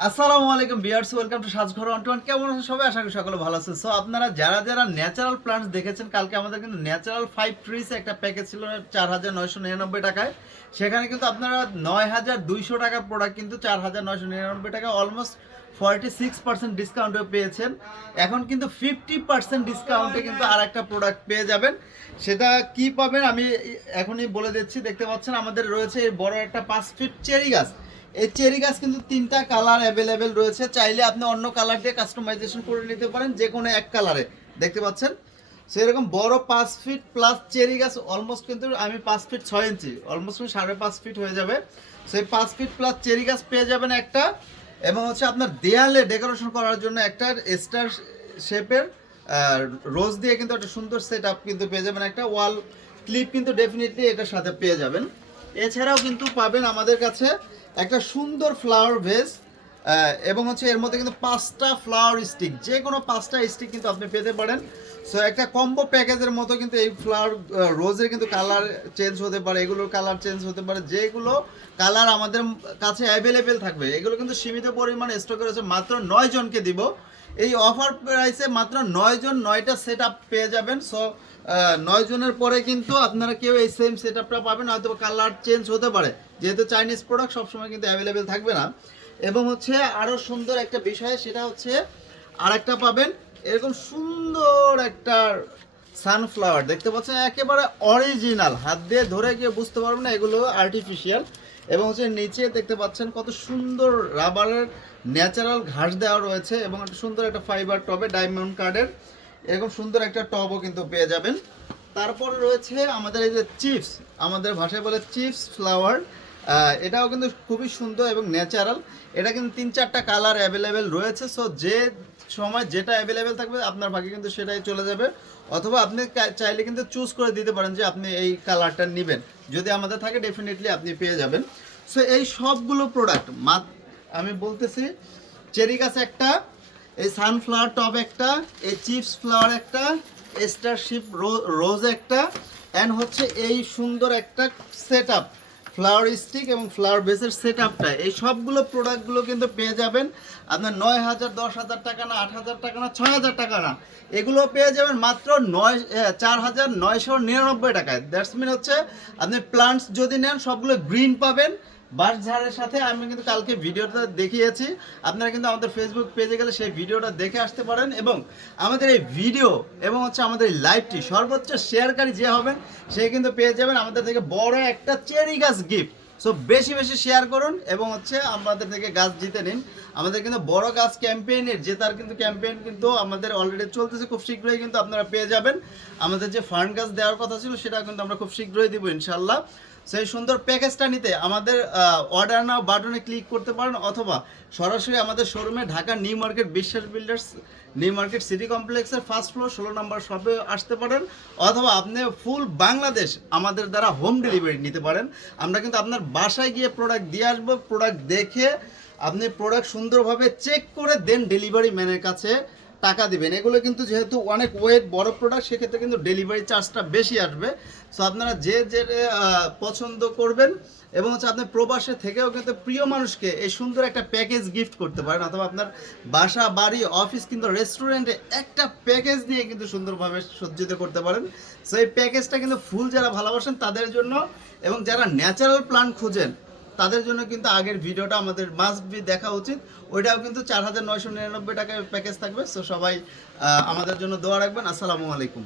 আসসালামু আলাইকুম বিয়ার্স welcome to Sajghor one two one কেমন আছেন সবাই? আশা করি সকলে ভালো আছেন। সো আপনারা যারা যারা ন্যাচারাল প্লান্টস দেখেছেন, কালকে আমাদের কিন্তু ন্যাচারাল ফাইভ ট্রিস একটা প্যাকেজ ছিল, চার হাজার নয়শো নিরানব্বই টাকায়। সেখানে কিন্তু আপনারা নয় হাজার দুইশো টাকার প্রোডাক্ট কিন্তু চার হাজার নয়শো নিরানব্বই টাকা অলমোস্ট ফর্টি সিক্স পার্সেন্ট ডিসকাউন্টে পেয়েছেন। এখন কিন্তু ফিফটি পার্সেন্ট ডিসকাউন্টে কিন্তু আর একটা প্রোডাক্ট পেয়ে যাবেন। সেটা কি পাবেন আমি এখনই বলে দিচ্ছি। দেখতে পাচ্ছেন আমাদের রয়েছে বড় একটা পাঁচ ফিট চেরি গাছ। এই চেরি গাছ কিন্তু তিনটা কালার অ্যাভেলেবেল রয়েছে। চাইলে আপনি অন্য কালার দিয়ে কাস্টমাইজেশন করে নিতে পারেন যে কোনো এক কালারে। দেখতে পাচ্ছেন? সেরকম বড় পাঁচ ফিট প্লাস চেরি গাছ অলমোস্ট কিন্তু আমি পাঁচ ফিট ছয় ইঞ্চি অলমোস্ট সাড়ে পাঁচ ফিট হয়ে যাবে। সেই পাঁচ ফিট প্লাস চেরি গাছ পেয়ে যাবেন একটা, এবং হচ্ছে আপনার দেয়ালে ডেকোরেশন করার জন্য একটা স্টার শেপের রোজ দিয়ে কিন্তু একটা সুন্দর সেট আপ কিন্তু পেয়ে যাবেন একটা ওয়াল ক্লিপ কিন্তু ডেফিনেটলি এটার সাথে পেয়ে যাবেন। এছাড়াও কিন্তু পাবেন আমাদের কাছে একটা সুন্দর ফ্লাওয়ার ভেস এবং হচ্ছে এর মধ্যে কিন্তু পাঁচটা ফ্লাওয়ার স্টিক যে কোনো পাঁচটা স্টিক কিন্তু আপনি পেতে পারেন। সো একটা কম্বো প্যাকেজের মতো কিন্তু এই ফ্লাওয়ার রোজের কিন্তু কালার চেঞ্জ হতে পারে, এগুলোর কালার চেঞ্জ হতে পারে, যেগুলো কালার আমাদের কাছে অ্যাভেলেবেল থাকবে। এগুলো কিন্তু সীমিত পরিমাণে স্টকে রয়েছে, মাত্র নয় জনকে দিব। এই অফার প্রাইসে মাত্র নয় জন নয়টা সেট পেয়ে যাবেন। সো নয় জনের পরে কিন্তু আপনারা কেউ এই সেম সেট পাবেন হয়তো কালার চেঞ্জ হতে পারে। যেহেতু চাইনিজ প্রোডাক্ট সবসময় কিন্তু অ্যাভেলেবেল থাকবে না। এবং হচ্ছে আরও সুন্দর একটা বিষয়, সেটা হচ্ছে আরেকটা পাবেন, এরকম সুন্দর একটা সানফ্লাওয়ার দেখতে পাচ্ছেন, একেবারে অরিজিনাল হাত দিয়ে ধরে গিয়ে বুঝতে পারবেন না, এগুলো আর্টিফিশিয়াল এবং হচ্ছে নিচে দেখতে পাচ্ছেন কত সুন্দর রাবারের ন্যাচারাল ঘাস দেওয়া রয়েছে এবং একটা সুন্দর একটা ফাইবার টবে ডায়মন্ড কার্ডের এরকম সুন্দর একটা টবও কিন্তু পেয়ে যাবেন। তারপরে রয়েছে আমাদের এই যে চিপস আমাদের ভাষায় বলে চিপস ফ্লাওয়ার এটাও কিন্তু খুবই সুন্দর এবং ন্যাচারাল এটা কিন্তু তিন চারটা কালার অ্যাভেলেবেল রয়েছে সো যে সময় যেটা অ্যাভেলেবেল থাকবে, আপনার ভাগে কিন্তু সেটাই চলে যাবে। অথবা আপনি চাইলে কিন্তু চুজ করে দিতে পারেন যে আপনি এই কালারটা নেবেন। যদি আমাদের থাকে ডেফিনেটলি আপনি পেয়ে যাবেন। সো এই সবগুলো প্রোডাক্ট আমি বলতেছি, চেরি গাছ একটা, এই সানফ্লাওয়ার টপ একটা, এই চিপস ফ্লাওয়ার একটা স্টারশিপ রোজ একটা অ্যান্ড হচ্ছে এই সুন্দর একটা সেট ফ্লাওয়ার স্টিক এবং ফ্লাওয়ার বেসের সেট আপটা এই সবগুলো প্রোডাক্টগুলো কিন্তু পেয়ে যাবেন আপনার নয় হাজার, দশ হাজার টাকা না, আট হাজার টাকা না, ছয় হাজার টাকা না। এগুলো পেয়ে যাবেন মাত্র নয় চার হাজার নয়শো নিরানব্বই টাকায়। দ্যাটস মিন হচ্ছে আপনি প্লান্টস যদি নেন, সবগুলো গ্রিন পাবেন বাঁশঝাড়ের সাথে আমি কিন্তু কালকে ভিডিওটা দেখিয়েছি। আপনারা কিন্তু আমাদের ফেসবুক পেজে গেলে সেই ভিডিওটা দেখে আসতে পারেন এবং আমাদের এই ভিডিও এবং হচ্ছে আমাদের এই লাইভটি সর্বোচ্চ শেয়ারকারী যে হবেন, সে কিন্তু পেয়ে যাবেন আমাদের থেকে বড় একটা চেরি গাছ গিফট সো বেশি বেশি শেয়ার করুন এবং হচ্ছে আমাদের থেকে গাছ জিতে নিন। আমাদের কিন্তু বড় গাছ ক্যাম্পেইনের জেতার কিন্তু ক্যাম্পেইন কিন্তু আমাদের অলরেডি চলতেছে, খুব শীঘ্রই কিন্তু আপনারা পেয়ে যাবেন। আমাদের যে ফান্ড গাছ দেওয়ার কথা ছিল, সেটা কিন্তু আমরা খুব শীঘ্রই দিব ইনশাল্লাহ সেই সুন্দর প্যাকেজটা নিতে আমাদের অর্ডার নাও বাটনে ক্লিক করতে পারেন অথবা সরাসরি আমাদের শোরুমে Dhaka new market Biswas builders new market city কমপ্লেক্সের ফার্স্ট ফ্লোর ষোলো নম্বর শপে আসতে পারেন অথবা আপনি ফুল বাংলাদেশ আমাদের দ্বারা হোম ডেলিভারি নিতে পারেন। আমরা কিন্তু আপনার বাসায় গিয়ে প্রোডাক্ট দিয়ে আসব প্রোডাক্ট দেখে আপনি প্রোডাক্ট সুন্দরভাবে চেক করে দেন ডেলিভারি ম্যানের কাছে টাকা দিবেন। এগুলো কিন্তু যেহেতু অনেক ওয়েট বড় প্রোডাক্ট সেক্ষেত্রে কিন্তু ডেলিভারি চার্জটা বেশি আসবে। সো আপনারা যে যে পছন্দ করবেন এবং হচ্ছে আপনি প্রবাসে থেকেও কিন্তু প্রিয় মানুষকে এই সুন্দর একটা প্যাকেজ গিফট করতে পারেন, অথবা আপনার বাসা, বাড়ি অফিস কিন্তু রেস্টুরেন্টে একটা প্যাকেজ নিয়ে কিন্তু সুন্দরভাবে সজ্জিত করতে পারেন। সো এই প্যাকেজটা কিন্তু ফুল যারা ভালোবাসেন তাদের জন্য এবং যারা ন্যাচারাল প্লান্ট খুঁজেন তাদের জন্য কিন্তু আগের ভিডিওটা আমাদের মাস্ট বি দেখা উচিত। ওইটাও কিন্তু চার হাজার নয়শো নিরানব্বই টাকায় প্যাকেজ থাকবে। সো সবাই আমাদের জন্য দোয়া রাখবেন। আসসালামু আলাইকুম।